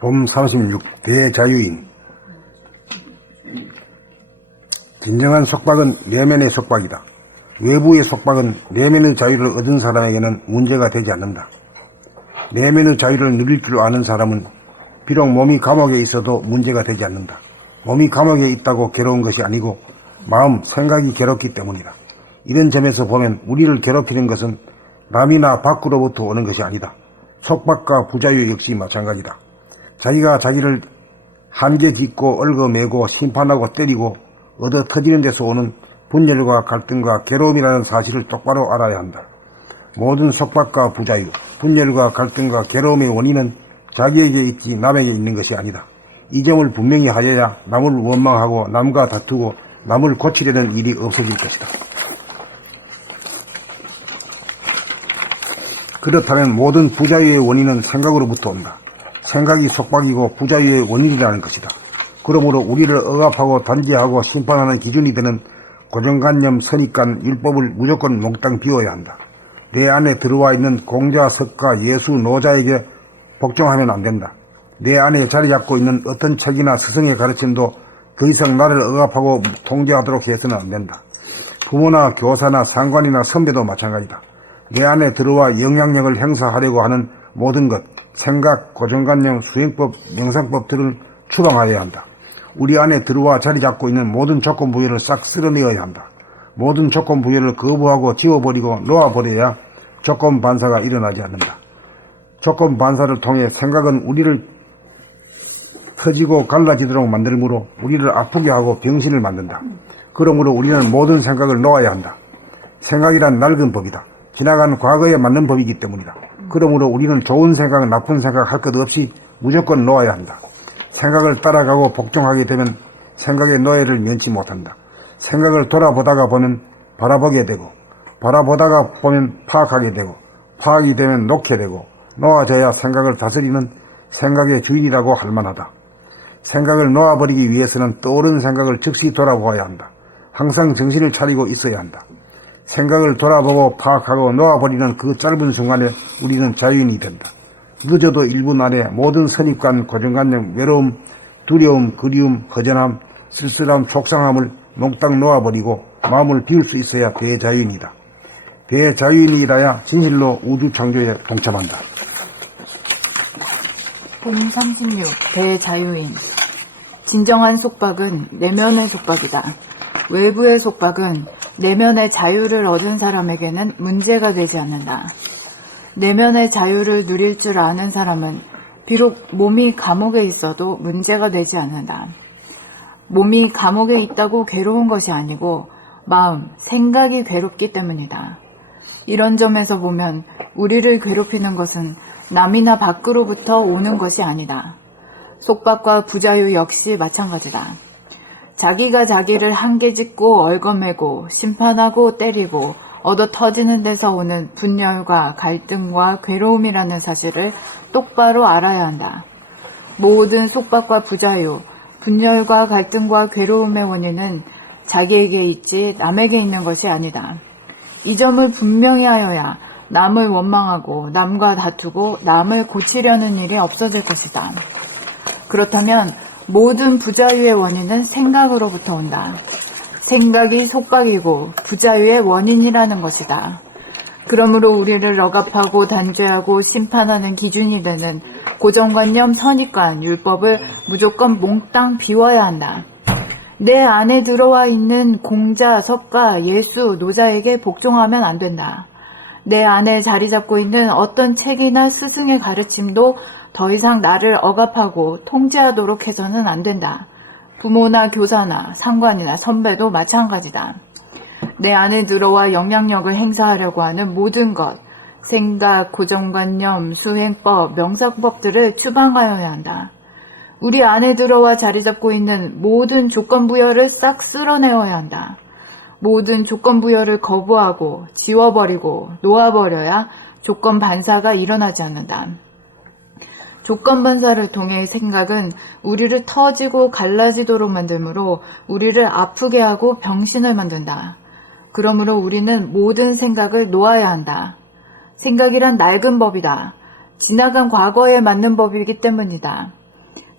봄 36 대자유인. 진정한 속박은 내면의 속박이다. 외부의 속박은 내면의 자유를 얻은 사람에게는 문제가 되지 않는다. 내면의 자유를 누릴 줄 아는 사람은 비록 몸이 감옥에 있어도 문제가 되지 않는다. 몸이 감옥에 있다고 괴로운 것이 아니고 마음, 생각이 괴롭기 때문이다. 이런 점에서 보면 우리를 괴롭히는 것은 남이나 밖으로부터 오는 것이 아니다. 속박과 부자유 역시 마찬가지다. 자기가 자기를 한계 짓고 얽어매고 심판하고 때리고 얻어 터지는 데서 오는 분열과 갈등과 괴로움이라는 사실을 똑바로 알아야 한다. 모든 속박과 부자유, 분열과 갈등과 괴로움의 원인은 자기에게 있지 남에게 있는 것이 아니다. 이 점을 분명히 하여야 남을 원망하고 남과 다투고 남을 고치려는 일이 없어질 것이다. 그렇다면 모든 부자유의 원인은 생각으로부터 온다. 생각이 속박이고 부자유의 원인이라는 것이다. 그러므로 우리를 억압하고 단죄하고 심판하는 기준이 되는 고정관념, 선입관, 율법을 무조건 몽땅 비워야 한다. 내 안에 들어와 있는 공자, 석가, 예수, 노자에게 복종하면 안 된다. 내 안에 자리 잡고 있는 어떤 책이나 스승의 가르침도 더 이상 나를 억압하고 통제하도록 해서는 안 된다. 부모나 교사나 상관이나 선배도 마찬가지다. 내 안에 들어와 영향력을 행사하려고 하는 모든 것, 생각, 고정관념, 수행법, 명상법들을 추방하여야 한다. 우리 안에 들어와 자리 잡고 있는 모든 조건부여를 싹 쓸어내어야 한다. 모든 조건부여를 거부하고 지워버리고 놓아버려야 조건반사가 일어나지 않는다. 조건반사를 통해 생각은 우리를 터지고 갈라지도록 만들므로 우리를 아프게 하고 병신을 만든다. 그러므로 우리는 모든 생각을 놓아야 한다. 생각이란 낡은 법이다. 지나간 과거에 맞는 법이기 때문이다. 그러므로 우리는 좋은 생각, 나쁜 생각 할 것 없이 무조건 놓아야 한다. 생각을 따라가고 복종하게 되면 생각의 노예를 면치 못한다. 생각을 돌아보다가 보면 바라보게 되고, 바라보다가 보면 파악하게 되고, 파악이 되면 놓게 되고, 놓아져야 생각을 다스리는 생각의 주인이라고 할 만하다. 생각을 놓아버리기 위해서는 떠오른 생각을 즉시 돌아보아야 한다. 항상 정신을 차리고 있어야 한다. 생각을 돌아보고 파악하고 놓아버리는 그 짧은 순간에 우리는 자유인이 된다. 늦어도 1분 안에 모든 선입관, 고정관념, 외로움, 두려움, 그리움, 허전함, 쓸쓸함, 속상함을 몽땅 놓아버리고 마음을 비울 수 있어야 대자유인이다. 대자유인이라야 진실로 우주 창조에 동참한다. 봄 36 대자유인. 진정한 속박은 내면의 속박이다. 외부의 속박은 내면의 자유를 얻은 사람에게는 문제가 되지 않는다. 내면의 자유를 누릴 줄 아는 사람은 비록 몸이 감옥에 있어도 문제가 되지 않는다. 몸이 감옥에 있다고 괴로운 것이 아니고 마음, 생각이 괴롭기 때문이다. 이런 점에서 보면 우리를 괴롭히는 것은 남이나 밖으로부터 오는 것이 아니다. 속박과 부자유 역시 마찬가지다. 자기가 자기를 한계 짓고 얽어매고 심판하고 때리고 얻어 터지는 데서 오는 분열과 갈등과 괴로움이라는 사실을 똑바로 알아야 한다. 모든 속박과 부자유, 분열과 갈등과 괴로움의 원인은 자기에게 있지 남에게 있는 것이 아니다. 이 점을 분명히 하여야 남을 원망하고 남과 다투고 남을 고치려는 일이 없어질 것이다. 그렇다면 모든 부자유의 원인은 생각으로부터 온다. 생각이 속박이고 부자유의 원인이라는 것이다. 그러므로 우리를 억압하고 단죄하고 심판하는 기준이 되는 고정관념, 선입관, 율법을 무조건 몽땅 비워야 한다. 내 안에 들어와 있는 공자, 석가, 예수, 노자에게 복종하면 안 된다. 내 안에 자리 잡고 있는 어떤 책이나 스승의 가르침도 더 이상 나를 억압하고 통제하도록 해서는 안 된다. 부모나 교사나 상관이나 선배도 마찬가지다. 내 안에 들어와 영향력을 행사하려고 하는 모든 것, 생각, 고정관념, 수행법, 명상법들을 추방하여야 한다. 우리 안에 들어와 자리 잡고 있는 모든 조건부여를 싹 쓸어내어야 한다. 모든 조건부여를 거부하고 지워버리고 놓아버려야 조건반사가 일어나지 않는다. 조건반사를 통해 생각은 우리를 터지고 갈라지도록 만들므로 우리를 아프게 하고 병신을 만든다. 그러므로 우리는 모든 생각을 놓아야 한다. 생각이란 낡은 법이다. 지나간 과거에 맞는 법이기 때문이다.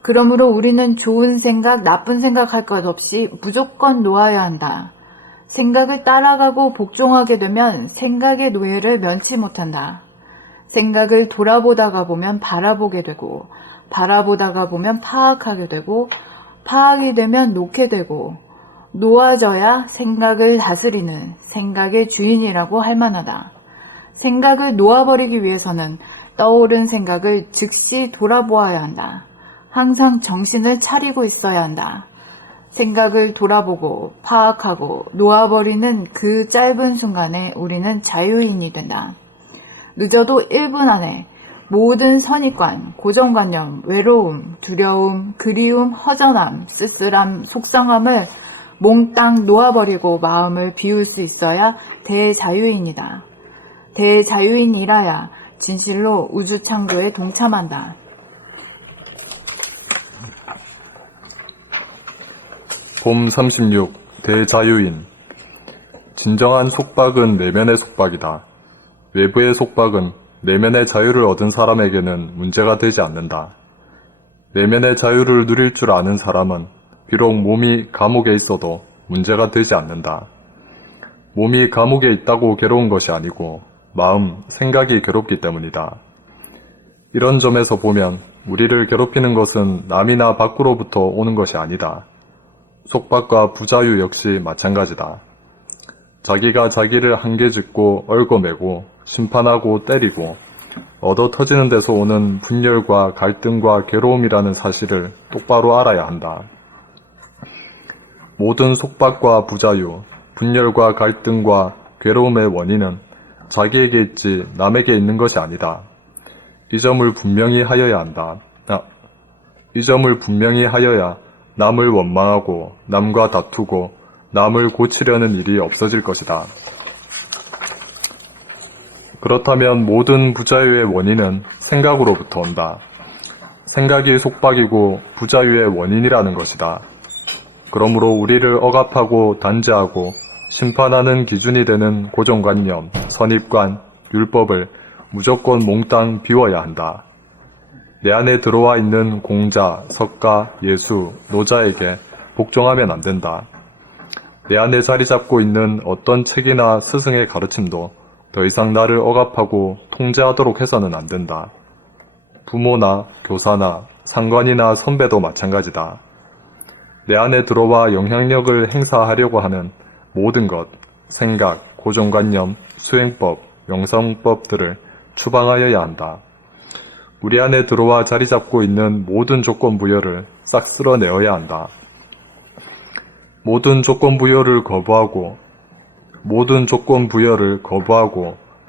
그러므로 우리는 좋은 생각, 나쁜 생각 할 것 없이 무조건 놓아야 한다. 생각을 따라가고 복종하게 되면 생각의 노예를 면치 못한다. 생각을 돌아보다가 보면 바라보게 되고, 바라보다가 보면 파악하게 되고, 파악이 되면 놓게 되고, 놓아져야 생각을 다스리는 생각의 주인이라고 할 만하다. 생각을 놓아버리기 위해서는 떠오른 생각을 즉시 돌아보아야 한다. 항상 정신을 차리고 있어야 한다. 생각을 돌아보고 파악하고 놓아버리는 그 짧은 순간에 우리는 자유인이 된다. 늦어도 1분 안에 모든 선입관, 고정관념, 외로움, 두려움, 그리움, 허전함, 쓸쓸함, 속상함을 몽땅 놓아버리고 마음을 비울 수 있어야 대자유인이다. 대자유인이라야 진실로 우주 창조에 동참한다. 봄 36 대자유인. 진정한 속박은 내면의 속박이다. 외부의 속박은 내면의 자유를 얻은 사람에게는 문제가 되지 않는다. 내면의 자유를 누릴 줄 아는 사람은 비록 몸이 감옥에 있어도 문제가 되지 않는다. 몸이 감옥에 있다고 괴로운 것이 아니고 마음, 생각이 괴롭기 때문이다. 이런 점에서 보면 우리를 괴롭히는 것은 남이나 밖으로부터 오는 것이 아니다. 속박과 부자유 역시 마찬가지다. 자기가 자기를 한계짓고 얽어매고 심판하고 때리고 얻어 터지는 데서 오는 분열과 갈등과 괴로움이라는 사실을 똑바로 알아야 한다. 모든 속박과 부자유, 분열과 갈등과 괴로움의 원인은 자기에게 있지 남에게 있는 것이 아니다. 이 점을 분명히 하여야 한다. 이 점을 분명히 하여야 남을 원망하고 남과 다투고 남을 고치려는 일이 없어질 것이다. 그렇다면 모든 부자유의 원인은 생각으로부터 온다. 생각이 속박이고 부자유의 원인이라는 것이다. 그러므로 우리를 억압하고 단죄하고 심판하는 기준이 되는 고정관념, 선입관, 율법을 무조건 몽땅 비워야 한다. 내 안에 들어와 있는 공자, 석가, 예수, 노자에게 복종하면 안 된다. 내 안에 자리 잡고 있는 어떤 책이나 스승의 가르침도 더 이상 나를 억압하고 통제하도록 해서는 안 된다. 부모나 교사나 상관이나 선배도 마찬가지다. 내 안에 들어와 영향력을 행사하려고 하는 모든 것, 생각, 고정관념, 수행법, 명상법들을 추방하여야 한다. 우리 안에 들어와 자리 잡고 있는 모든 조건 부여를 싹 쓸어내어야 한다. 모든 조건 부여를 거부하고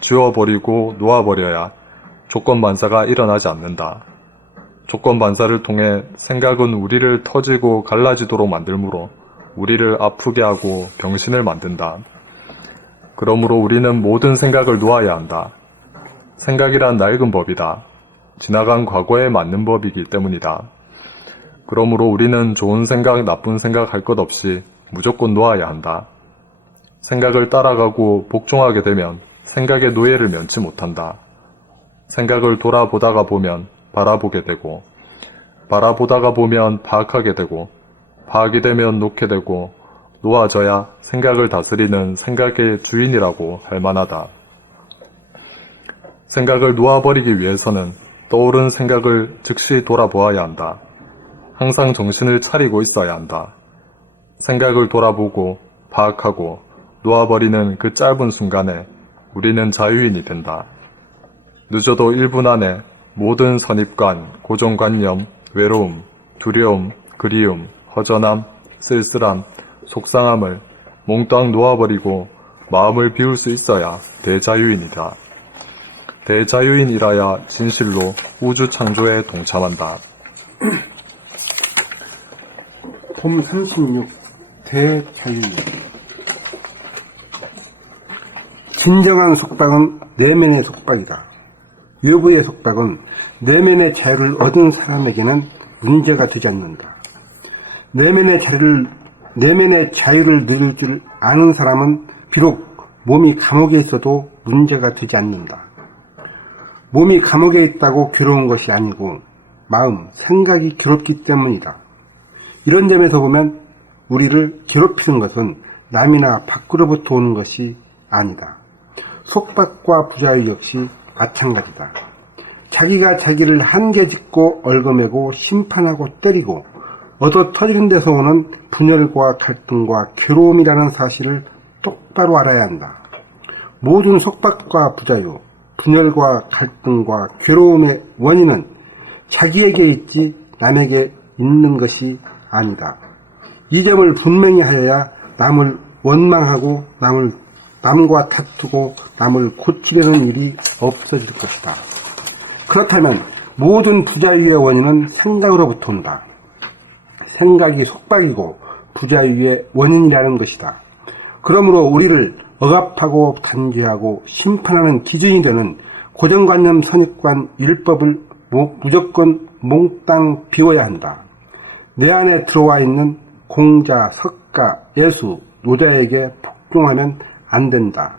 지워버리고 놓아버려야 조건 반사가 일어나지 않는다. 조건 반사를 통해 생각은 우리를 터지고 갈라지도록 만들므로 우리를 아프게 하고 병신을 만든다. 그러므로 우리는 모든 생각을 놓아야 한다. 생각이란 낡은 법이다. 지나간 과거에 맞는 법이기 때문이다. 그러므로 우리는 좋은 생각, 나쁜 생각 할 것 없이 무조건 놓아야 한다. 생각을 따라가고 복종하게 되면 생각의 노예를 면치 못한다. 생각을 돌아보다가 보면 바라보게 되고, 바라보다가 보면 파악하게 되고, 파악이 되면 놓게 되고, 놓아져야 생각을 다스리는 생각의 주인이라고 할 만하다. 생각을 놓아버리기 위해서는 떠오른 생각을 즉시 돌아보아야 한다. 항상 정신을 차리고 있어야 한다. 생각을 돌아보고 파악하고 놓아버리는 그 짧은 순간에 우리는 자유인이 된다. 늦어도 1분 안에 모든 선입관, 고정관념, 외로움, 두려움, 그리움, 허전함, 쓸쓸함, 속상함을 몽땅 놓아버리고 마음을 비울 수 있어야 대자유인이다. 대자유인이라야 진실로 우주 창조에 동참한다. 봄 36 대자유인. 진정한 속박은 내면의 속박이다. 외부의 속박은 내면의 자유를 얻은 사람에게는 문제가 되지 않는다. 내면의 자유를 누릴 줄 아는 사람은 비록 몸이 감옥에 있어도 문제가 되지 않는다. 몸이 감옥에 있다고 괴로운 것이 아니고 마음, 생각이 괴롭기 때문이다. 이런 점에서 보면 우리를 괴롭히는 것은 남이나 밖으로부터 오는 것이 아니다. 속박과 부자유 역시 마찬가지다. 자기가 자기를 한계 짓고 얽어매고 심판하고 때리고 얻어 터지는 데서 오는 분열과 갈등과 괴로움이라는 사실을 똑바로 알아야 한다. 모든 속박과 부자유, 분열과 갈등과 괴로움의 원인은 자기에게 있지 남에게 있는 것이 아니다. 이 점을 분명히 하여야 남을 원망하고 남과 다투고 남을 고치려는 일이 없어질 것이다. 그렇다면 모든 부자유의 원인은 생각으로부터 온다. 생각이 속박이고 부자유의 원인이라는 것이다. 그러므로 우리를 억압하고 단죄하고 심판하는 기준이 되는 고정관념, 선입관, 율법을 무조건 몽땅 비워야 한다. 내 안에 들어와 있는 공자, 석가, 예수, 노자에게 복종하면 안 된다.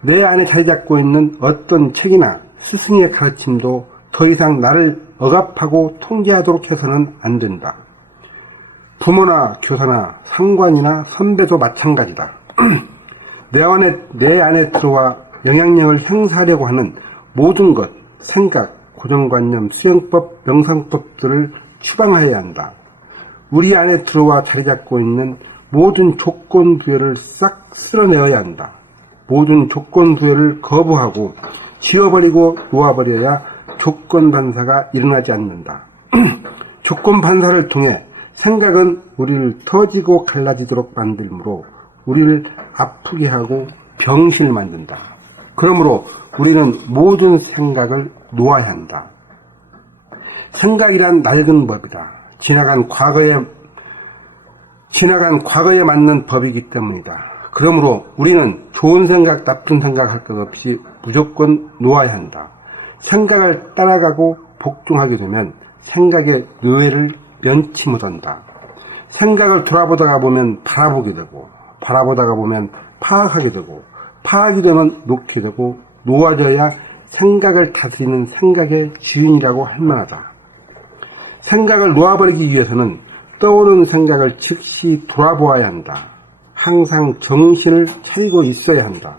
내 안에 자리 잡고 있는 어떤 책이나 스승의 가르침도 더 이상 나를 억압하고 통제하도록 해서는 안 된다. 부모나 교사나 상관이나 선배도 마찬가지다. 내 안에 들어와 영향력을 행사하려고 하는 모든 것, 생각, 고정관념, 수행법, 명상법들을 추방하여야 한다. 우리 안에 들어와 자리 잡고 있는 모든 조건 부여를 싹 쓸어내어야 한다. 모든 조건 부여를 거부하고 지워버리고 놓아버려야 조건 반사가 일어나지 않는다. 조건 반사를 통해 생각은 우리를 터지고 갈라지도록 만들므로 우리를 아프게 하고 병신을 만든다. 그러므로 우리는 모든 생각을 놓아야 한다. 생각이란 낡은 법이다. 지나간 과거에 맞는 법이기 때문이다. 그러므로 우리는 좋은 생각, 나쁜 생각할 것 없이 무조건 놓아야 한다. 생각을 따라가고 복종하게 되면 생각의 뇌를 면치 못한다. 생각을 돌아보다가 보면 바라보게 되고, 바라보다가 보면 파악하게 되고, 파악이 되면 놓게 되고, 놓아져야 생각을 다스리는 생각의 주인이라고 할 만하다. 생각을 놓아버리기 위해서는 떠오르는 생각을 즉시 돌아보아야 한다. 항상 정신을 차리고 있어야 한다.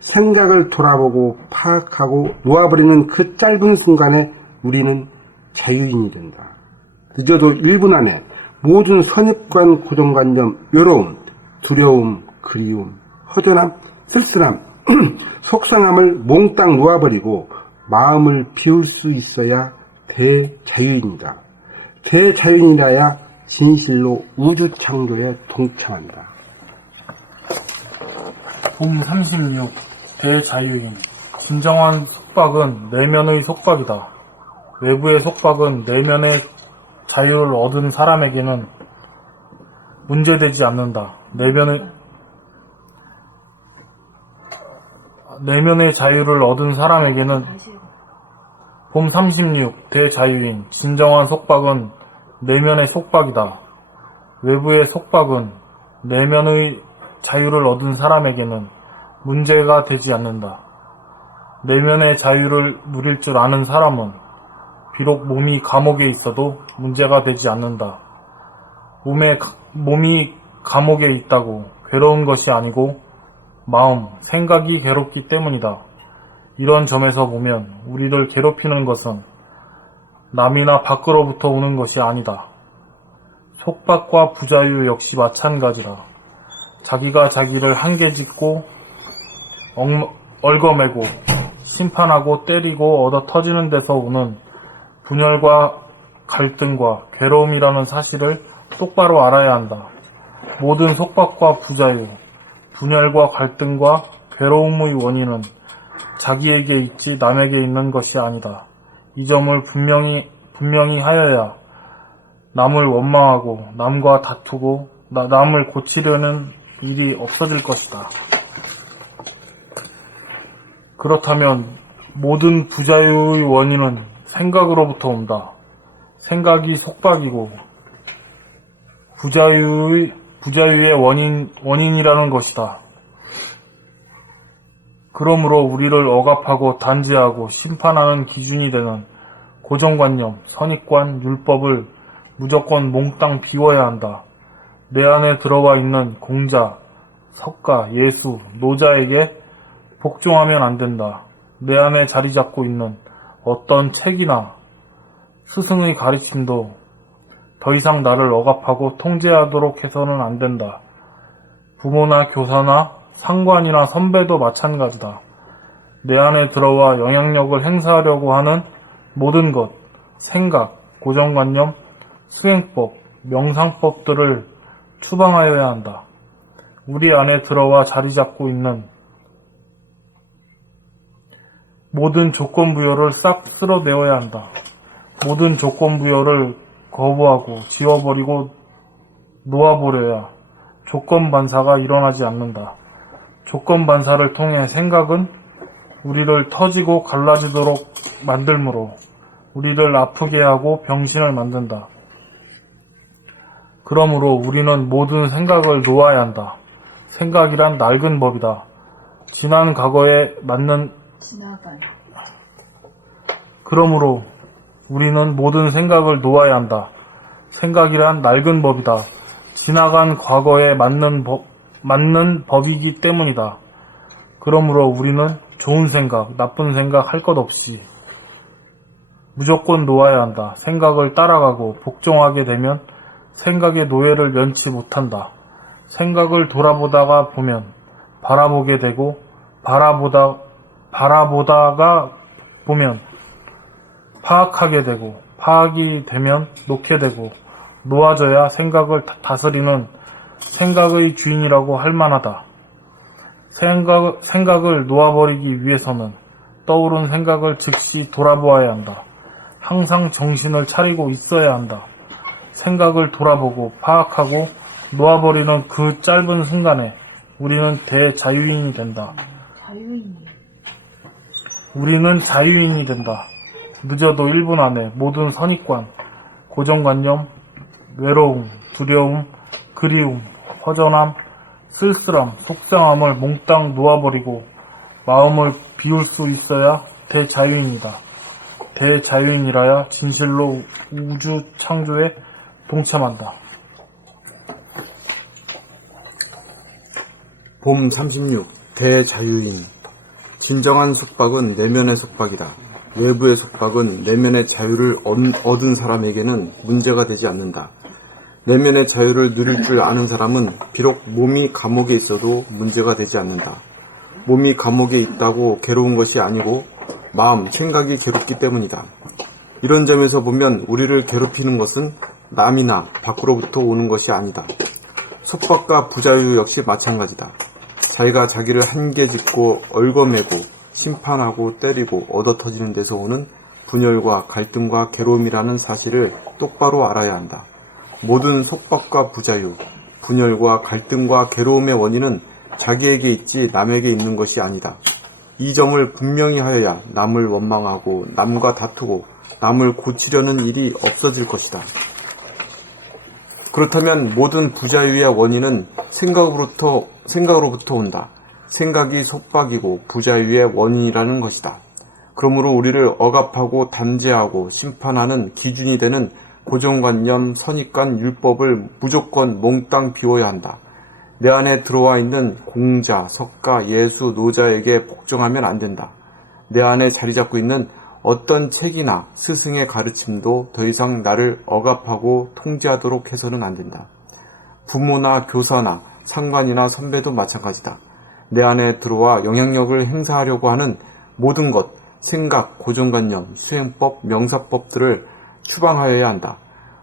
생각을 돌아보고 파악하고 놓아버리는 그 짧은 순간에 우리는 자유인이 된다. 늦어도 1분 안에 모든 선입관, 고정관념, 외로움, 두려움, 그리움, 허전함, 쓸쓸함, 속상함을 몽땅 놓아버리고 마음을 비울 수 있어야 대자유인이다. 대자유인이라야 진실로 우주 창조에 동참한다. 봄 36. 대자유인. 진정한 속박은 내면의 속박이다. 외부의 속박은 내면의 자유를 얻은 사람에게는 문제되지 않는다. 내면의 자유를 얻은 사람에게는 봄 36. 대자유인. 진정한 속박은 내면의 속박이다. 외부의 속박은 내면의 자유를 얻은 사람에게는 문제가 되지 않는다. 내면의 자유를 누릴 줄 아는 사람은 비록 몸이 감옥에 있어도 문제가 되지 않는다. 몸이 감옥에 있다고 괴로운 것이 아니고 마음, 생각이 괴롭기 때문이다. 이런 점에서 보면 우리를 괴롭히는 것은 남이나 밖으로부터 오는 것이 아니다. 속박과 부자유 역시 마찬가지다. 자기가 자기를 한계 짓고 얽어매고 심판하고 때리고 얻어 터지는 데서 오는 분열과 갈등과 괴로움이라는 사실을 똑바로 알아야 한다. 모든 속박과 부자유, 분열과 갈등과 괴로움의 원인은 자기에게 있지 남에게 있는 것이 아니다. 이 점을 분명히 하여야 남을 원망하고 남과 다투고 남을 고치려는 일이 없어질 것이다. 그렇다면 모든 부자유의 원인은 생각으로부터 온다. 생각이 속박이고 부자유의 원인이라는 것이다. 그러므로 우리를 억압하고 단죄하고 심판하는 기준이 되는 고정관념, 선입관, 율법을 무조건 몽땅 비워야 한다. 내 안에 들어와 있는 공자, 석가, 예수, 노자에게 복종하면 안 된다. 내 안에 자리 잡고 있는 어떤 책이나 스승의 가르침도 더 이상 나를 억압하고 통제하도록 해서는 안 된다. 부모나 교사나 상관이나 선배도 마찬가지다. 내 안에 들어와 영향력을 행사하려고 하는 모든 것, 생각, 고정관념, 수행법, 명상법들을 추방하여야 한다. 우리 안에 들어와 자리 잡고 있는 모든 조건부여를 싹 쓸어내어야 한다. 모든 조건부여를 거부하고 지워버리고 놓아버려야 조건반사가 일어나지 않는다. 조건반사를 통해 생각은 우리를 터지고 갈라지도록 만들므로 우리를 아프게 하고 병신을 만든다. 그러므로 우리는 모든 생각을 놓아야 한다. 생각이란 낡은 법이다. 지난 과거에 맞는 그러므로 우리는 모든 생각을 놓아야 한다. 생각이란 낡은 법이다. 지나간 과거에 맞는 법이기 때문이다. 그러므로 우리는 좋은 생각, 나쁜 생각 할 것 없이 무조건 놓아야 한다. 생각을 따라가고 복종하게 되면 생각의 노예를 면치 못한다. 생각을 돌아보다가 보면 바라보게 되고 바라보다가 보면 파악하게 되고 파악이 되면 놓게 되고 놓아져야 생각을 다스리는 생각의 주인이라고 할 만하다. 생각을 놓아버리기 위해서는 떠오른 생각을 즉시 돌아보아야 한다. 항상 정신을 차리고 있어야 한다. 생각을 돌아보고 파악하고 놓아버리는 그 짧은 순간에 우리는 대자유인이 된다. 우리는 자유인이 된다. 늦어도 1분 안에 모든 선입관, 고정관념, 외로움, 두려움, 그리움, 허전함, 쓸쓸함, 속상함을 몽땅 놓아버리고 마음을 비울 수 있어야 대자유인이다. 대자유인이라야 진실로 우주 창조에 동참한다. 봄 36. 대자유인. 진정한 속박은 내면의 속박이다. 외부의 속박은 내면의 자유를 얻은 사람에게는 문제가 되지 않는다. 내면의 자유를 누릴 줄 아는 사람은 비록 몸이 감옥에 있어도 문제가 되지 않는다. 몸이 감옥에 있다고 괴로운 것이 아니고 마음, 생각이 괴롭기 때문이다. 이런 점에서 보면 우리를 괴롭히는 것은 남이나 밖으로부터 오는 것이 아니다. 속박과 부자유 역시 마찬가지다. 자기가 자기를 한계 짓고 얽어매고 심판하고 때리고 얻어터지는 데서 오는 분열과 갈등과 괴로움이라는 사실을 똑바로 알아야 한다. 모든 속박과 부자유, 분열과 갈등과 괴로움의 원인은 자기에게 있지 남에게 있는 것이 아니다. 이 점을 분명히 하여야 남을 원망하고 남과 다투고 남을 고치려는 일이 없어질 것이다. 그렇다면 모든 부자유의 원인은 생각으로부터 온다. 생각이 속박이고 부자유의 원인이라는 것이다. 그러므로 우리를 억압하고 단죄하고 심판하는 기준이 되는 고정관념, 선입관, 율법을 무조건 몽땅 비워야 한다. 내 안에 들어와 있는 공자, 석가, 예수, 노자에게 복종하면 안 된다. 내 안에 자리 잡고 있는 어떤 책이나 스승의 가르침도 더 이상 나를 억압하고 통제하도록 해서는 안 된다. 부모나 교사나 상관이나 선배도 마찬가지다. 내 안에 들어와 영향력을 행사하려고 하는 모든 것, 생각, 고정관념, 수행법, 명사법들을 추방하여야 한다.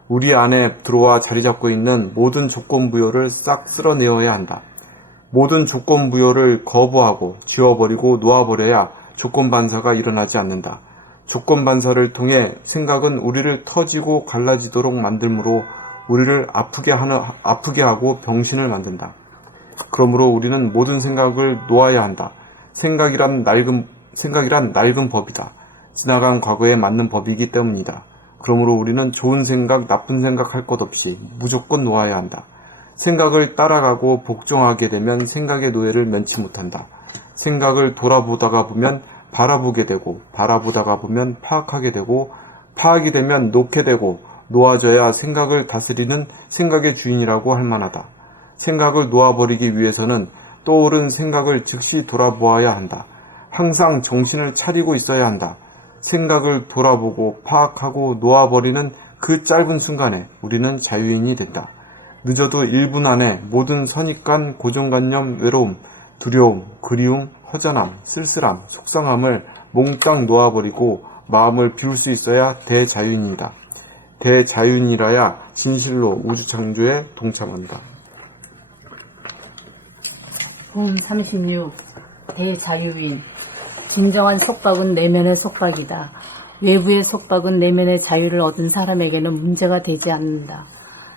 우리 안에 들어와 자리 잡고 있는 모든 조건부여를 싹 쓸어내어야 한다. 모든 조건부여를 거부하고 지워버리고 놓아버려야 조건반사가 일어나지 않는다. 조건반사를 통해 생각은 우리를 터지고 갈라지도록 만들므로 우리를 아프게 하고 병신을 만든다. 그러므로 우리는 모든 생각을 놓아야 한다. 생각이란 낡은 법이다. 지나간 과거에 맞는 법이기 때문이다. 그러므로 우리는 좋은 생각, 나쁜 생각 할 것 없이 무조건 놓아야 한다. 생각을 따라가고 복종하게 되면 생각의 노예를 면치 못한다. 생각을 돌아보다가 보면 바라보게 되고 바라보다가 보면 파악하게 되고 파악이 되면 놓게 되고 놓아져야 생각을 다스리는 생각의 주인이라고 할 만하다. 생각을 놓아버리기 위해서는 떠오른 생각을 즉시 돌아보아야 한다. 항상 정신을 차리고 있어야 한다. 생각을 돌아보고 파악하고 놓아버리는 그 짧은 순간에 우리는 자유인이 된다. 늦어도 1분 안에 모든 선입관, 고정관념, 외로움, 두려움, 그리움, 허전함, 쓸쓸함, 속상함을 몽땅 놓아버리고 마음을 비울 수 있어야 대자유인이다. 대자유인이라야 진실로 우주창조에 동참한다. 봄 36. 대자유인. 진정한 속박은 내면의 속박이다. 외부의 속박은 내면의 자유를 얻은 사람에게는 문제가 되지 않는다.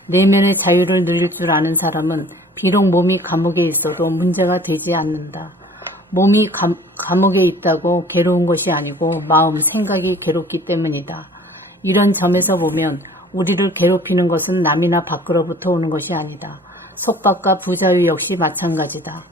내면의 자유를 누릴 줄 아는 사람은 비록 몸이 감옥에 있어도 문제가 되지 않는다. 몸이 감옥에 있다고 괴로운 것이 아니고 마음, 생각이 괴롭기 때문이다. 이런 점에서 보면 우리를 괴롭히는 것은 남이나 밖으로부터 오는 것이 아니다. 속박과 부자유 역시 마찬가지다.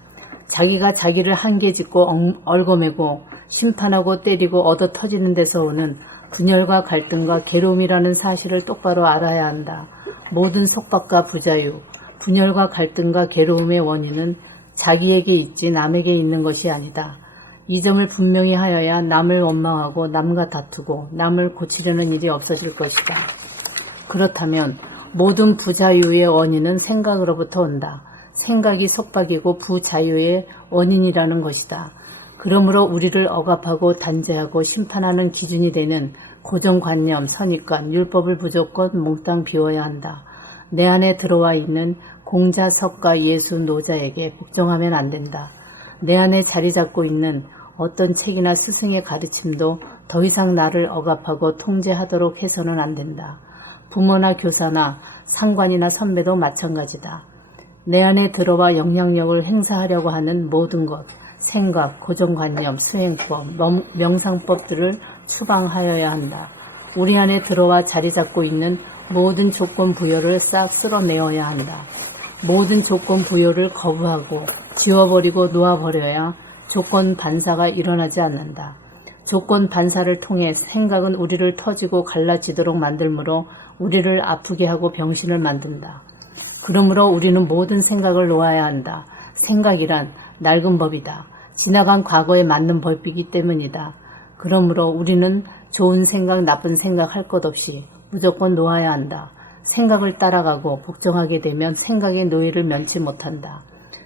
자기가 자기를 한계짓고 얽어매고 심판하고 때리고 얻어 터지는 데서 오는 분열과 갈등과 괴로움이라는 사실을 똑바로 알아야 한다. 모든 속박과 부자유, 분열과 갈등과 괴로움의 원인은 자기에게 있지 남에게 있는 것이 아니다. 이 점을 분명히 하여야 남을 원망하고 남과 다투고 남을 고치려는 일이 없어질 것이다. 그렇다면 모든 부자유의 원인은 생각으로부터 온다. 생각이 속박이고 부자유의 원인이라는 것이다. 그러므로 우리를 억압하고 단죄하고 심판하는 기준이 되는 고정관념, 선입관, 율법을 무조건 몽땅 비워야 한다. 내 안에 들어와 있는 공자, 석가, 예수, 노자에게 복종하면 안 된다. 내 안에 자리 잡고 있는 어떤 책이나 스승의 가르침도 더 이상 나를 억압하고 통제하도록 해서는 안 된다. 부모나 교사나 상관이나 선배도 마찬가지다. 내 안에 들어와 영향력을 행사하려고 하는 모든 것, 생각, 고정관념, 수행법, 명상법들을 추방하여야 한다. 우리 안에 들어와 자리 잡고 있는 모든 조건 부여를 싹 쓸어내어야 한다. 모든 조건 부여를 거부하고 지워버리고 놓아버려야 조건 반사가 일어나지 않는다. 조건 반사를 통해 생각은 우리를 터지고 갈라지도록 만들므로 우리를 아프게 하고 병신을 만든다. 그러므로 우리는 모든 생각을 놓아야 한다. 생각이란 낡은 법이다. 지나간 과거에 맞는 법이기 때문이다. 그러므로 우리는 좋은 생각, 나쁜 생각 할 것 없이 무조건 놓아야 한다. 생각을 따라가고 복종하게 되면 생각의 노예를 면치 못한다.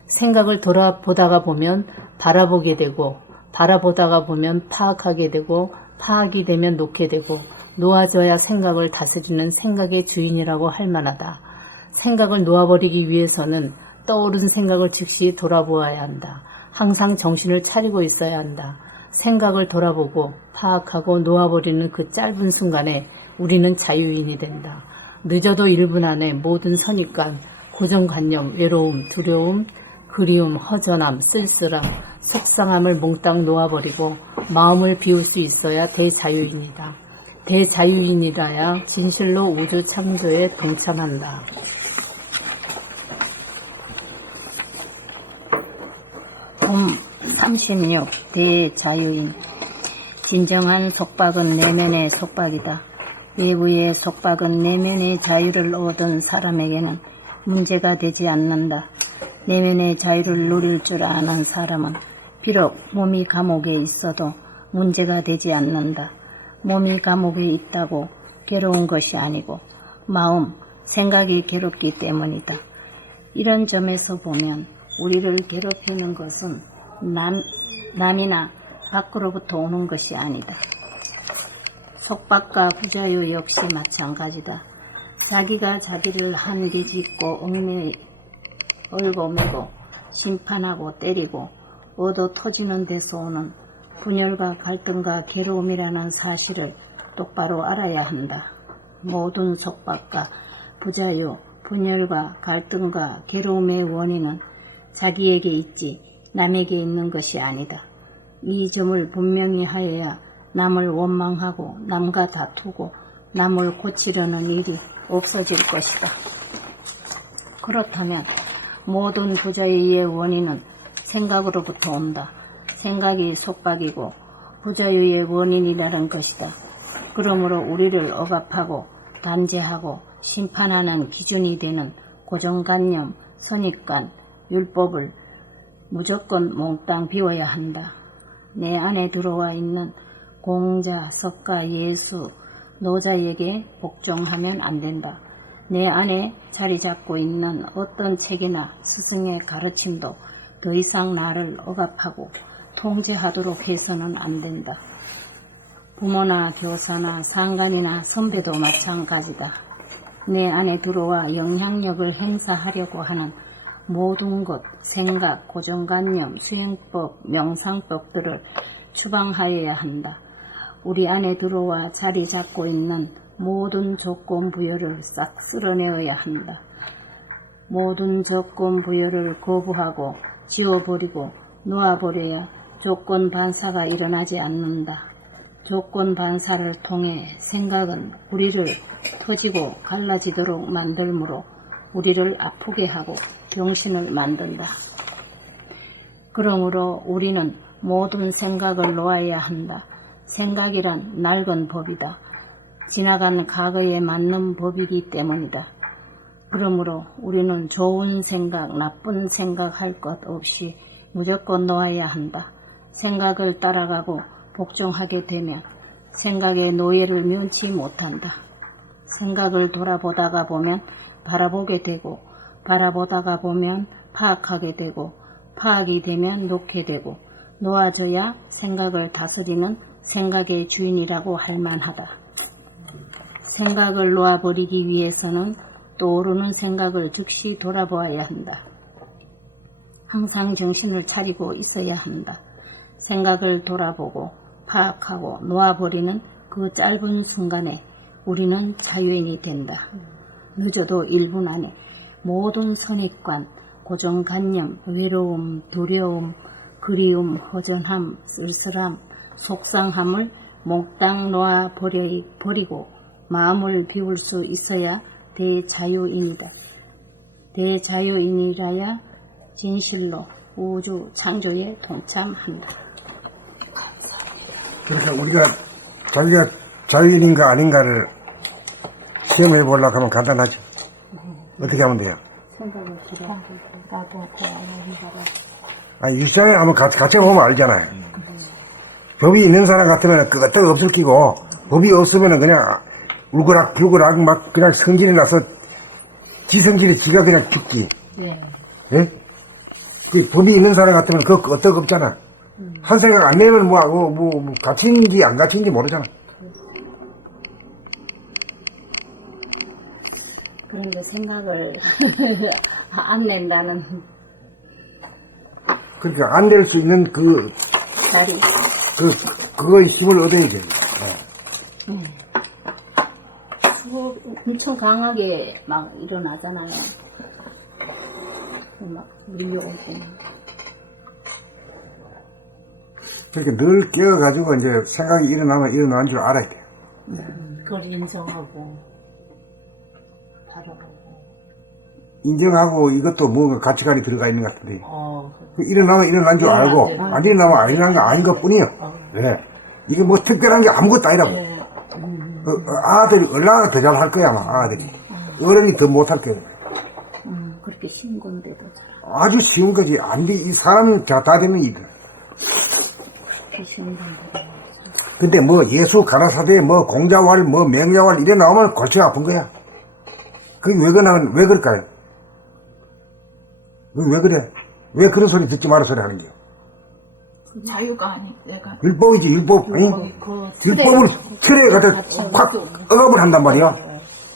생각을 돌아보다가 보면 바라보게 되고, 바라보다가 보면 파악하게 되고, 파악이 되면 놓게 되고, 놓아져야 생각을 다스리는 생각의 주인이라고 할 만하다. 생각을 놓아버리기 위해서는 떠오른 생각을 즉시 돌아보아야 한다. 항상 정신을 차리고 있어야 한다. 생각을 돌아보고 파악하고 놓아버리는 그 짧은 순간에 우리는 자유인이 된다. 늦어도 1분 안에 모든 선입관, 고정관념, 외로움, 두려움, 그리움, 허전함, 쓸쓸함, 속상함을 몽땅 놓아버리고 마음을 비울 수 있어야 대자유인이다. 대자유인이라야 진실로 우주 창조에 동참한다. 봄 36. 대자유인. 진정한 속박은 내면의 속박이다. 외부의 속박은 내면의 자유를 얻은 사람에게는 문제가 되지 않는다. 내면의 자유를 누릴 줄 아는 사람은 비록 몸이 감옥에 있어도 문제가 되지 않는다. 몸이 감옥에 있다고 괴로운 것이 아니고 마음, 생각이 괴롭기 때문이다. 이런 점에서 보면 우리를 괴롭히는 것은 남이나 밖으로부터 오는 것이 아니다. 속박과 부자유 역시 마찬가지다. 자기가 자기를 한계짓고 얽어매고 심판하고 때리고 얻어 터지는 데서 오는 분열과 갈등과 괴로움이라는 사실을 똑바로 알아야 한다. 모든 속박과 부자유, 분열과 갈등과 괴로움의 원인은 자기에게 있지 남에게 있는 것이 아니다. 이 점을 분명히 하여야 남을 원망하고 남과 다투고 남을 고치려는 일이 없어질 것이다. 그렇다면 모든 부자유의 원인은 생각으로부터 온다. 생각이 속박이고 부자유의 원인이라는 것이다. 그러므로 우리를 억압하고 단죄하고 심판하는 기준이 되는 고정관념, 선입관, 율법을 무조건 몽땅 비워야 한다. 내 안에 들어와 있는 공자, 석가, 예수, 노자에게 복종하면 안 된다. 내 안에 자리 잡고 있는 어떤 책이나 스승의 가르침도 더 이상 나를 억압하고 통제하도록 해서는 안 된다. 부모나 교사나 상관이나 선배도 마찬가지다. 내 안에 들어와 영향력을 행사하려고 하는 모든 것, 생각, 고정관념, 수행법, 명상법들을 추방하여야 한다. 우리 안에 들어와 자리 잡고 있는 모든 조건 부여를 싹 쓸어내어야 한다. 모든 조건 부여를 거부하고 지워버리고 놓아버려야 조건 반사가 일어나지 않는다. 조건 반사를 통해 생각은 우리를 터지고 갈라지도록 만들므로 우리를 아프게 하고 병신을 만든다. 그러므로 우리는 모든 생각을 놓아야 한다. 생각이란 낡은 법이다. 지나간 과거에 맞는 법이기 때문이다. 그러므로 우리는 좋은 생각, 나쁜 생각 할 것 없이 무조건 놓아야 한다. 생각을 따라가고 복종하게 되면 생각의 노예를 면치 못한다. 생각을 돌아보다가 보면 바라보게 되고, 바라보다가 보면 파악하게 되고, 파악이 되면 놓게 되고, 놓아져야 생각을 다스리는 생각의 주인이라고 할 만하다. 생각을 놓아버리기 위해서는 떠오르는 생각을 즉시 돌아보아야 한다. 항상 정신을 차리고 있어야 한다. 생각을 돌아보고 파악하고 놓아버리는 그 짧은 순간에 우리는 자유인이 된다. 늦어도 1분 안에 모든 선입관, 고정관념, 외로움, 두려움, 그리움, 허전함, 쓸쓸함, 속상함을 몽땅 놓아버리고 마음을 비울 수 있어야 대자유인이다. 대자유인이라야 진실로 우주 창조에 동참한다. 그러니까 우리가 자기가 자유인인가 아닌가를 시험해 보려고 하면 간단하죠. 어떻게 하면 돼요? 아니, 유치장에 한번 같이 보면 알잖아요. 법이 있는 사람 같으면 끄떡 없을 끼고, 법이 없으면 그냥 울거락 불거락 막 그냥 성질이 나서 지성질이 지가 그냥 죽지. 네. 예? 그 법이 있는 사람 같으면 그거 끄떡 없잖아. 한 생각 안 내면 뭐 갇힌지 안 갇힌지 모르잖아. 그런데 생각을 안 낸다는 그러니까 안 낼 수 있는 자리. 그거의 힘을 얻어야지. 그거 엄청 강하게 막 일어나잖아요. 막 밀려오고. 그러니까 늘 깨어가지고 이제 생각이 일어나면 일어나는 줄 알아야 돼요. 그걸 인정하고 바라보고. 인정하고 이것도 뭔가 가치관이 들어가 있는 것 같은데. 일어나면 일어난 줄 알고, 안 일어나면 안 일어난 거 아닌 것 뿐이에요. 네. 이게 뭐 특별한 게 아무것도 아니라고. 아들이 얼마나 더 잘할 거야, 아마, 아들이. 어른이 더 못할 거야. 그렇게 쉬운 건데도 아주 쉬운 거지. 안 돼. 이 사람이 다 되는 일이야. 쉬운 건데. 근데 뭐 예수, 가라사대, 뭐 공자왈, 뭐 맹자왈 이래 나오면 골치 아픈 거야. 그게 왜 그럴까요? 왜 그래? 왜 그런 소리 듣지 마라 소리 하는 거야? 자유가 아니, 내가. 율법이지, 율법. 아니? 율법을 틀에 갖다 확 억압을 한단 말이야.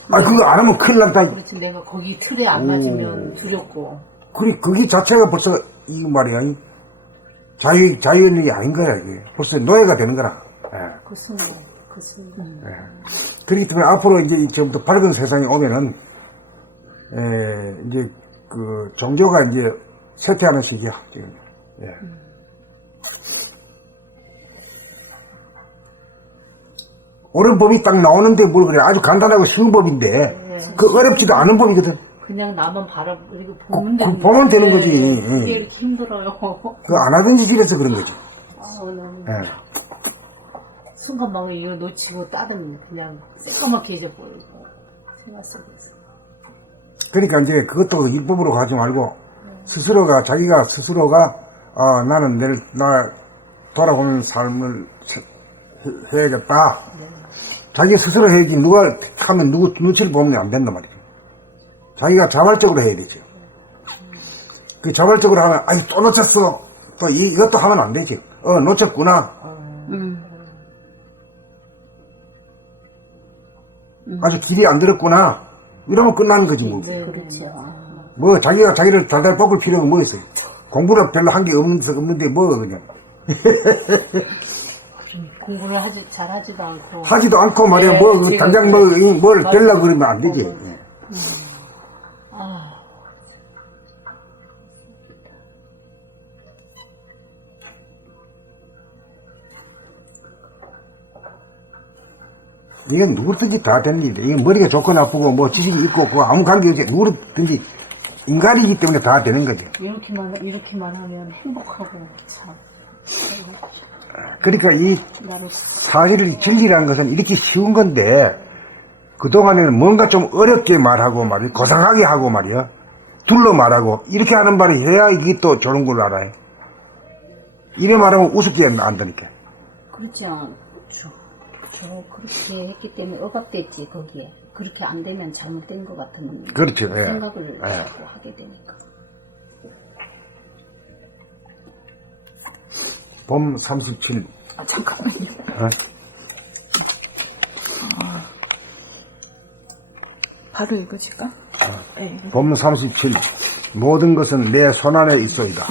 그거 안 하면 큰일 났다. 그렇지, 내가 거기 틀에 안 맞으면 두렵고. 그래, 그게 자체가 벌써, 이 말이야. 자유인이 아닌 거야, 이게. 벌써 노예가 되는 거라. 예. 그렇습니다. 예. 그렇기 때문에 앞으로 이제 지금부터 밝은 세상이 오면은, 이제 종교가 이제 쇠퇴하는 시기야, 지금. 예. 옳은 법이 딱 나오는데 뭘 그래. 아주 간단하고 쉬운 법인데, 그 어렵지도 않은 법이거든. 그냥 나만 이렇게 보면 되는 보면 되는 거지. 그게 이렇게 힘들어요. 그 안 하던 짓이라서 그런 거지. 너무 예. 순간 마음에 이거 놓치고 다른 그냥 새까맣게 잊어버리고 생각 속에서. 그러니까 이제 그것도 율법으로 가지 말고 자기가 스스로가 나는 나 돌아오는 삶을 해야겠다. 자기 스스로 해야지 누가 하면 누구 눈치를 보면 안 된단 말이죠. 자기가 자발적으로 해야 되죠. 그 자발적으로 하면 또 놓쳤어. 또 이것도 하면 안 되지. 놓쳤구나. 아주 길이 안 들었구나. 이러면 끝나는 거지 뭐. 그렇죠. 뭐 자기가 자기를 달달 볶을 필요가 뭐 있어요. 공부를 별로 한 게 없는데 뭐 그냥 공부를 잘하지도 않고. 하지도 않고 말이야. 네, 뭐 지금 당장 뭘 되려고 그러면 안 되지. 이건 누구든지 다 되는 일이야. 이건 머리가 좋고 나쁘고 뭐 지식이 있고 그거 아무 관계없이 누구든지 인간이기 때문에 다 되는 거죠. 이렇게만 하면 행복하고 참. 그러니까 이 사실을 진리라는 것은 이렇게 쉬운 건데 그동안에는 뭔가 좀 어렵게 말하고 말이야. 고상하게 하고 말이야. 둘러 말하고 이렇게 하는 말을 해야 이게 또 좋은 걸 알아요. 이래 말하면 우습게 안다니까. 그렇지 않죠. 그렇게 했기 때문에 억압됐지 거기에. 그렇게 안 되면 잘못된 것 같은 그렇죠. 예. 생각을 자꾸 하게 되니까. 봄 37. 잠깐만요. 바로 읽어질까? 네. 봄 37. 모든 것은 내 손안에 있어이다.